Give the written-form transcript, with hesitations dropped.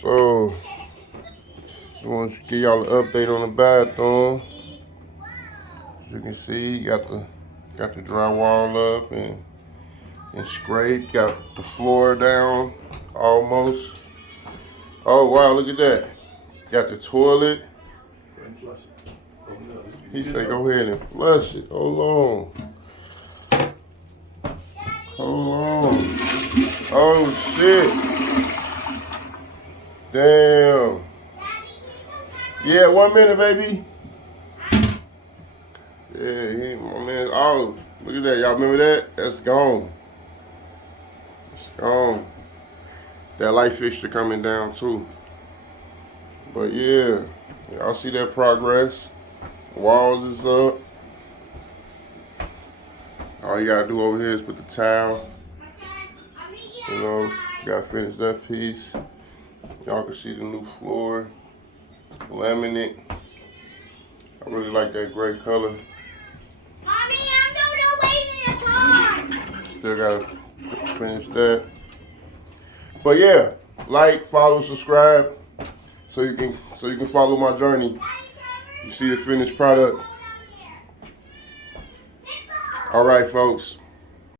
So, just want to give y'all an update on the bathroom. As you can see, got the drywall up and scraped. Got the floor down almost. Oh wow, look at that. Got the toilet. He said go ahead and flush it. Hold on. Hold on. Oh shit. Damn. Yeah, 1 minute, baby. Yeah, my man. Oh, look at that. Y'all remember that? That's gone. It's gone. That light fixture coming down too. But yeah, y'all see that progress. Walls is up. All you gotta do over here is put the towel. You know, gotta finish that piece. Y'all can see the new floor. Laminate. I really like that gray color. Mommy, I'm not wasting your time. Still gotta finish that. But yeah, like, follow, subscribe, so you can follow my journey. You see the finished product. All right, folks.